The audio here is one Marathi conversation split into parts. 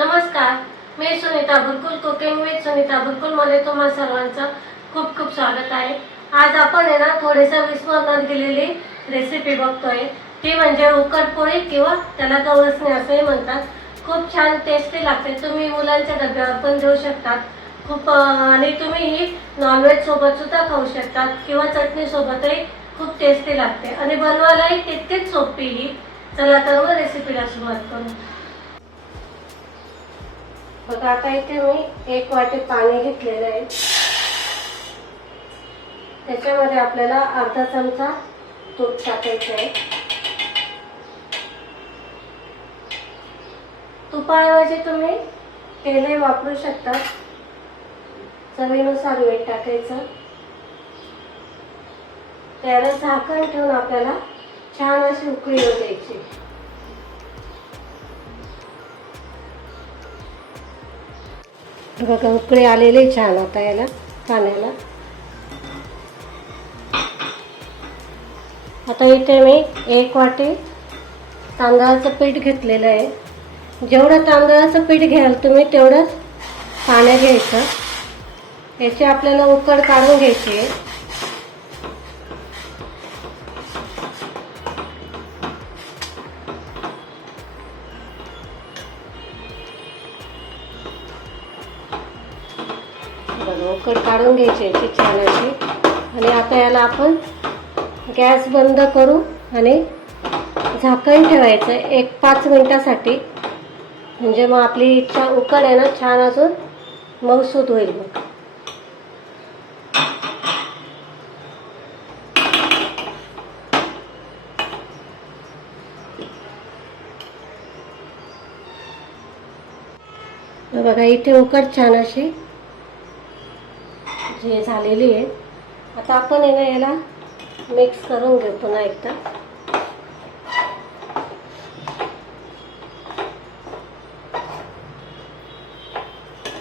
नमस्कार मी सुनीता बुरकुल कुकिंग विथ सुनीता बुरकुलमध्ये तुम्हा सर्वांचं खूप खूप स्वागत आहे. आज आपण आहे ना थोडेसं विस्मरणात गेलेली रेसिपी बघतोय. ती म्हणजे उकडपोळी किंवा त्याला गवसणे असंही म्हणतात. खूप छान टेस्टी लागते. तुम्ही मुलांच्या डब्यावर पण देऊ शकतात. खूप आणि तुम्ही ही नॉनव्हेज सोबत सुद्धा खाऊ शकतात किंवा चटणी सोबतही खूप टेस्टी लागते. आणि बनवायलाही तितकीच सोपी ही. चला तर मग रेसिपीला सुरुवात करू. हो, मग आता इथे मी एक वाटी पाणी घेतलेलं आहे. त्याच्यामध्ये आपल्याला अर्धा चमचा तूप टाकायचं आहे. तुपाऐवजी तुम्ही तेलही वापरू शकता. चवीनुसार मीठ टाकायचं. त्याला झाकण ठेवून आपल्याला छान अशी उकळी द्यायची. बघा उकळी आलेली छान आता याला पाण्याला. आता इथे मी एक वाटी तांदळाचं पीठ घेतलेलं आहे. जेवढं तांदळाचं पीठ घ्याल तुम्ही तेवढंच पाण्या घ्यायचं. याची आपल्याला उकड काढून घ्यायची आहे. बघा उकड काढून घ्यायची याची छान अशी आणि आता याला आपण गॅस बंद करू आणि झाकण ठेवायचं एक पाच मिनिटासाठी. म्हणजे मग आपली इच्छा उकड आहे ना छान अजून मऊसूद होईल मग. बघा इथे उकड छान अशी. जे झालेली आहे. आता आपण आहे ना याला मिक्स करून घेऊ पुन्हा एकदा.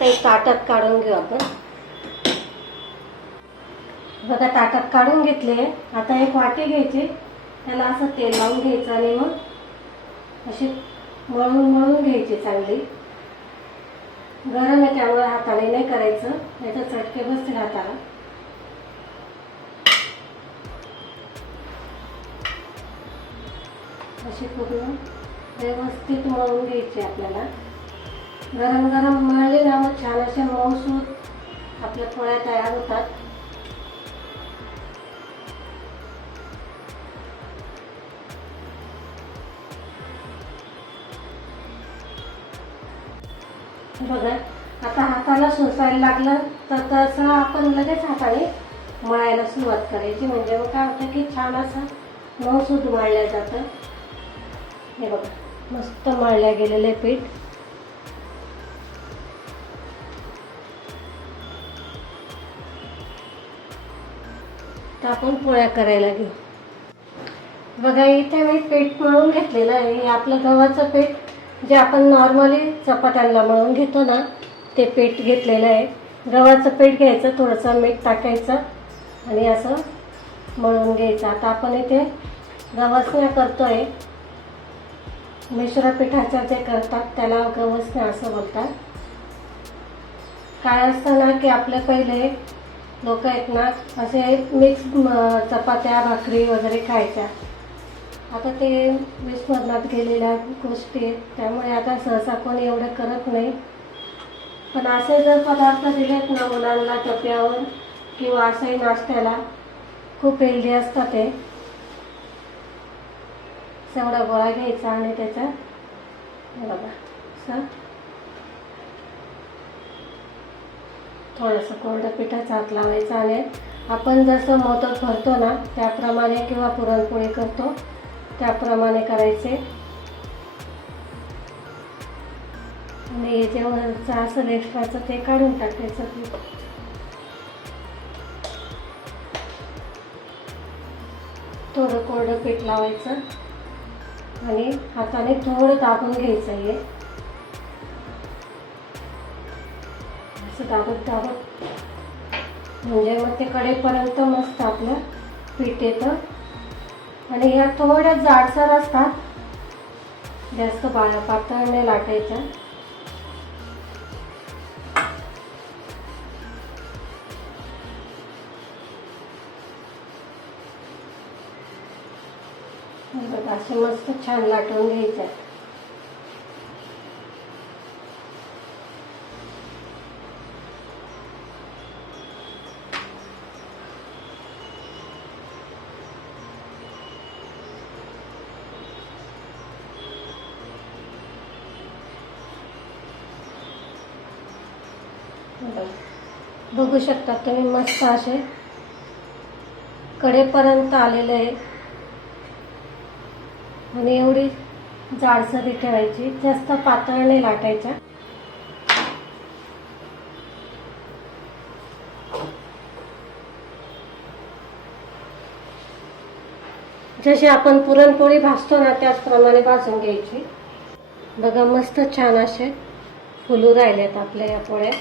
एक ताटात काढून घेऊ आपण. बघा ताटात काढून घेतले. आता एक वाटी घ्यायची. त्याला असं तेल लावून घ्यायचं आणि मग अशी मळून मळून घ्यायची चांगली. गरम आहे त्यामुळे हाताने नाही करायचं. नाही तर चटके बसतील हाताला अशी पूर्ण व्यवस्थित मळून घ्यायची आपल्याला. गरम गरम मळले ना मग छान असे मऊसूत आपल्या पोळ्या तयार होतात. बघा. आता हाताला सोसायला लागलं तर तसं आपण लगेच हाताने मळायला सुरुवात करायची. म्हणजे मग काय होतं की छान असं मऊसूद मळलं जातं. हे बघा मस्त मळल्या गेलेले पीठ. तर आपण पोळ्या करायला घेऊ. बघा इथे मी पीठ मळून घेतलेलं आहे. हे आपलं गव्हाचं पीठ. जे आपण नॉर्मली चपात्यांना मळून घेतो ना ते पीठ घेतलेलं आहे. गव्हाचं पीठ घ्यायचं थोडंसं मीठ टाकायचं आणि असं मळून घ्यायचं. आता आपण इथे गवसण्या करतोय. मिश्र पिठाच्या जे करतात त्याला गवसण्या असं बोलतात. काय असतं ना की आपले पहिले लोक आहेत ना असे मिक्स चपात्या भाकरी वगैरे खायच्या. आता ते विस्मरणात गेलेल्या गोष्टी आहेत त्यामुळे आता सहसा कोणी एवढं करत नाही. पण असे जर पदार्थ दिलेत ना मुलांना टप्प्यावर किंवा असंही नाश्त्याला खूप हेल्दी असतात ते. एवढा गोळा घ्यायचा आणि त्याचा बघा असं. थोडंसं कोरडं पिठाचा हात लावायचा आणि आपण जसं मोदक भरतो ना त्याप्रमाणे किंवा पुरणपोळी करतो. त्याप्रमाणे करायचे. आणि हे जे वरचं असेल एक्स्ट्राचं ते काढून टाकायचं ते. थोडं कोरडं पीठ लावायचं. आणि हाताने थोडं दाबून घ्यायचं हे. असं दाबत दाबत. म्हणजे मग ते कडेपर्यंत मस्त आपलं पीठ येतं. आणि ह्या थोड्या जाडसर असतात. जास्त पातळ नाही लाटायच्या असे मस्त छान लाटून घ्यायचे बघू शकता तुम्ही मस्त असे कडेपर्यंत आलेले आहे. आणि एवढी जाडसरी ठेवायची जास्त पातळ नाही लाटायच्या. जशी आपण पुरणपोळी भाजतो ना त्याचप्रमाणे भाजून घ्यायची. बघा मस्त छान असे फुलू राहिलेत आपल्या या पोळ्या.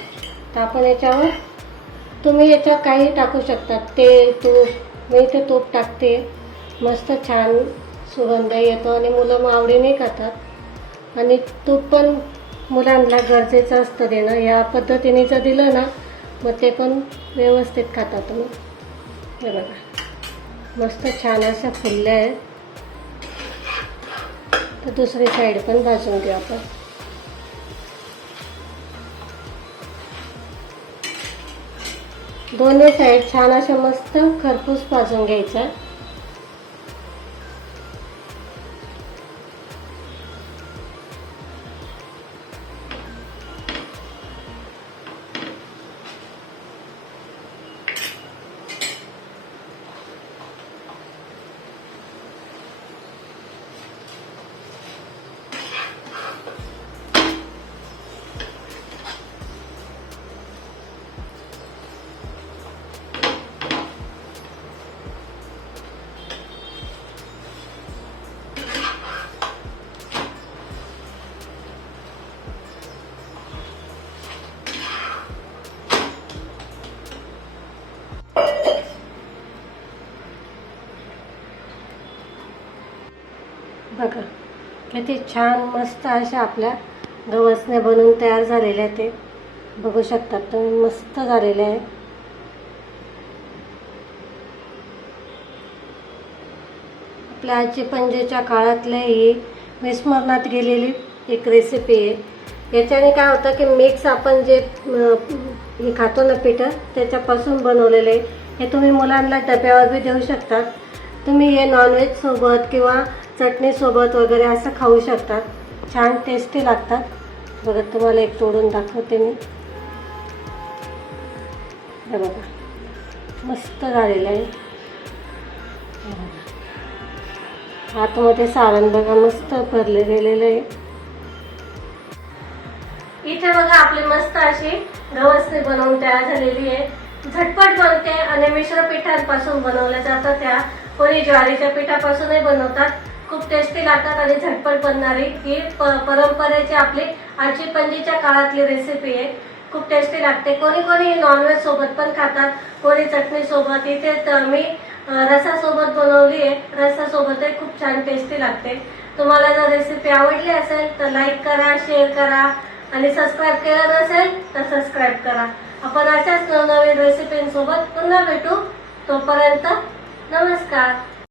तर आपण याच्यावर तुम्ही याच्यात काही टाकू शकता तेल तूप मी इथे तूप टाकते. मस्त छान सुगंध येतो आणि मुलं मग आवडीने खातात. आणि तूप पण मुलांना गरजेचं असतं देणं. या पद्धतीने जर दिलं ना मग ते पण व्यवस्थित खातात मग हे बघा. मस्त छान अशा फुलल्या आहेत. तर दुसरी साईड पण भाजून घेऊ आपण. दोन्ही साईड छान अशा मस्त खरपूस भाजून घ्यायचा किती छान मस्त अशा आपल्या गवसने बनवून तयार झालेल्या ते. बघू शकतात तुम्ही मस्त झालेले आहे. आपल्या आजी पंजेच्या काळातले ही विस्मरणात गेलेली एक रेसिपी आहे. याच्याने काय होतं की मिक्स आपण जे हे खातो ना पिठं त्याच्यापासून बनवलेले आहे. हे तुम्ही मुलांना डब्यावर बी देऊ शकतात तुम्ही हे नॉनव्हेजसोबत किंवा चटणीसोबत वगैरे असं खाऊ शकतात. छान टेस्टी लागतात. बघा तुम्हाला एक तोडून दाखवते मी. हे बघा मस्त झालेलं आहे. आतमध्ये सारण बघा मस्त भरले गेलेलं आहे. इथे बघा आपली मस्त अशी गवसणी बनवून तयार झालेली आहे. झटपट बनते आणि मिश्र पिठांपासून बनवल्या जातात त्या. कोणी ज्वारीच्या पिठापासूनही बनवतात. खूप टेस्टी लागतात आणि झटपट बनणारी ही प परंपरेची आपली आजी पंजीच्या काळातली रेसिपी आहे खूप टेस्टी लागते. कोणी कोणी नॉनव्हेज सोबत पण खातात. कोणी चटणी सोबत. इथे तर मी रसासोबत बनवली आहे. रसासोबतही खूप छान टेस्टी लागते. तुम्हाला जर रेसिपी आवडली असेल तर लाईक करा शेअर करा आणि सबस्क्राईब केलं नसेल तर सबस्क्राईब करा. आपण अशाच नवनवीन रेसिपींसोबत पुन्हा भेटू. तोपर्यंत नमस्कार.